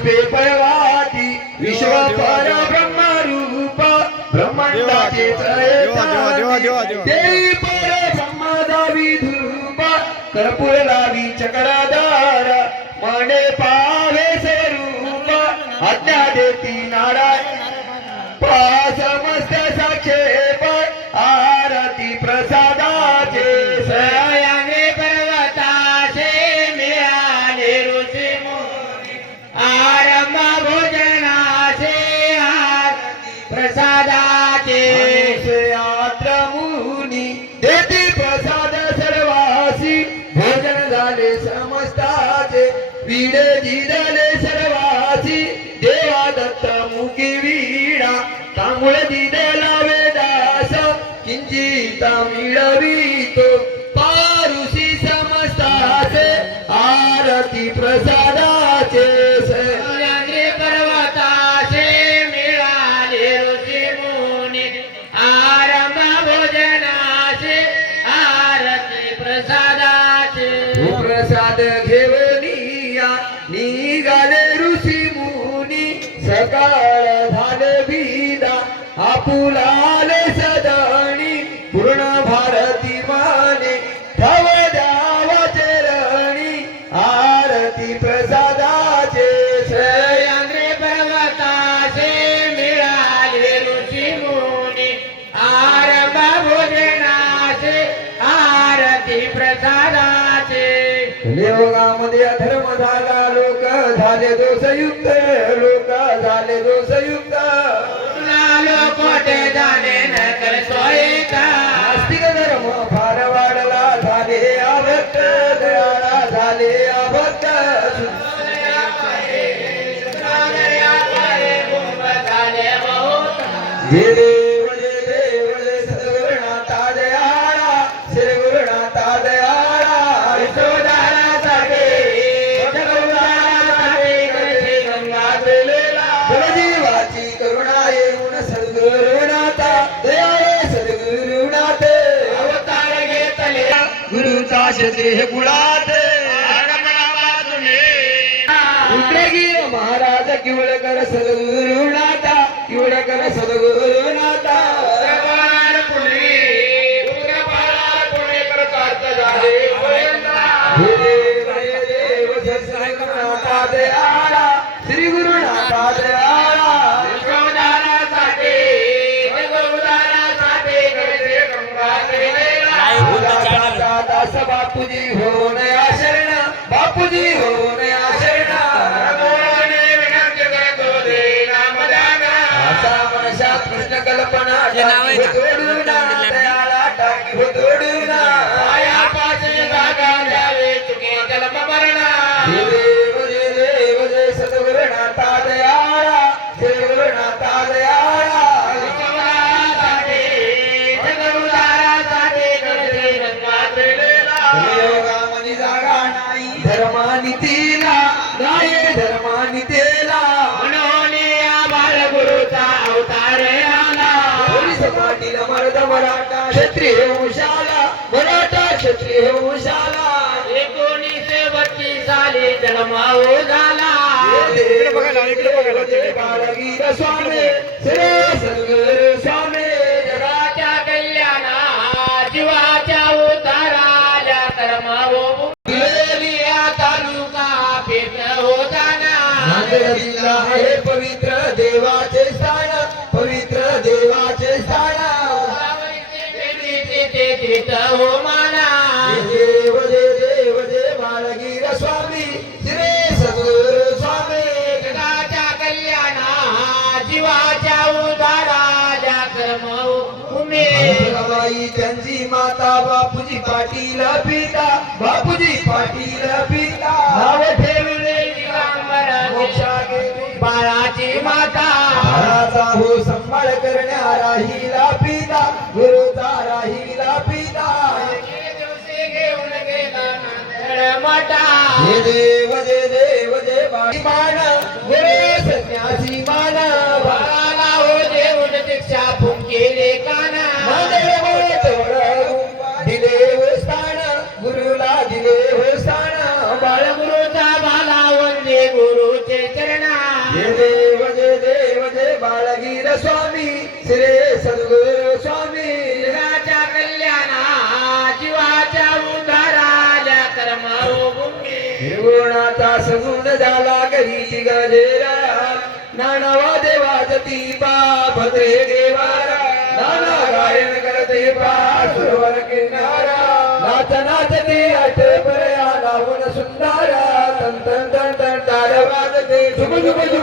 पुष्पे परवाती विश्व पर ब्रह्मरूप ब्रह्मांडाचे देवी पर ब्रह्मदावी धूप कर्पूर लावी चक्रधार मने पावे स्वरूप आज्ञा देती नारायण समस्त साक्षेप आरती प्रसादाचे सयाने पर्वताचे मिळाले ऋषी मुनी आरंभ भोजनाचे प्रसादाचे यात्र मुनी देती प्रसाद सर्वासी भोजन झाले समस्ताचे विडे दिदले सर्वासी देवा दत्त मुखी वीणा तांबूळ दिदला वेदास किंचिता मिळवितो पारुसी समस्ताचे आरती प्रसादाचे सयाने पर्वताचे मिळाले ऋषी मुनी आरंभ भोजनाचे आरती प्रसादाचे प्रसाद घेवनिया निघाले ऋषी मुनी सकाळ झाले विदा आपुलाले सदणी पूर्ण भारती माने ठव द्यावा चरणी आरती प्रसादाचे सयाने पर्वताचे मिळाले ऋषी मुनी आरंभ भोजनाचे आरती प्रसादाचे देवगामध्ये अधर्म झाला लोक झाले दोषयुक्त लोक झाले दोषयुक्त कोटे जाणे न कर सोयीचा नास्तिक धर्म फार वाढला झाले अभक्त दयाळा झाले अभक्त जे देव जे सद्गुरुनाथा दयाळा श्री गुरुनाथा दयाळा जीवाची करुणा येऊन सद्गुरुनाथा दयाळे सद्गुरुनाथ अवतार घेतले गुरुचा क्षत्रिय हे गुळात रुद्रगीर महाराज किवळकर सद्गुरुनाथा किवळकर सद्गुरुनाथा दयाळा श्री गुरुनाथा दयाळा दास बापूजी हो नया शरण बापूजी हो नया शरण असा मनशात कृष्ण कल्पना जोडून दयाळा टाकी हो जोडून देव जय सद्गुरुनाथा दयाळा श्री गुरुनाथा दयाळा योगामध्ये जागा नाही धर्मानितीला नाही धर्मानितेला गुरुचा अवतार आला पोलीस पाटील मर्द मराठा क्षत्रिय वंशाला मराठा क्षत्रिय वंशाला 1932 साली जन्मावो झाला बाळगीर स्वामी श्री सद्गुरु स्वामी जगाच्या कल्याणा जीवाच्या उताराला कर्मावो तालुका पेट होताना नांदेड जिल्हा आहे पवित्र देवाचे स्थान पवित्र देवाचे स्थान हो माना देव जय बाळगीर स्वामी श्री सद्गुरु स्वामी जगाच्या कल्याणा जीवाच्या उताराला कर्मावो बाई त्यांची माता बापूजी पाटील पिता बापूजी पाटील पिता नाव ठेवले दिगंबर बाळाची माता बाळाचा हो सांभाळ करणारा हिला पिता गुरुचा राहिला पिता घेऊन गेला माता हे देव जय बाई मान गुरु सन्यासी मान बाळाला हो देऊन दीक्षा फुंकेले काना दिले हो स्थान गुरुला दिले हो स्थान बाळ गुरुचा बाला वंदे गुरुचे चरणा सद्गुरु स्वामी जगाच्या कल्याणा जीवाच्या उद्धाराल्या कर्मभूमी निर्गुणाचा सगुण झाला करीती गजेरा नानावा देवाजती पा भद्रे देवारा नाना गायन करते पा सरोवर किनारा नाच नाचते अष्टपर्या लावून सुंदरा तन तन तन तन तार वाजते झुक झुक झुक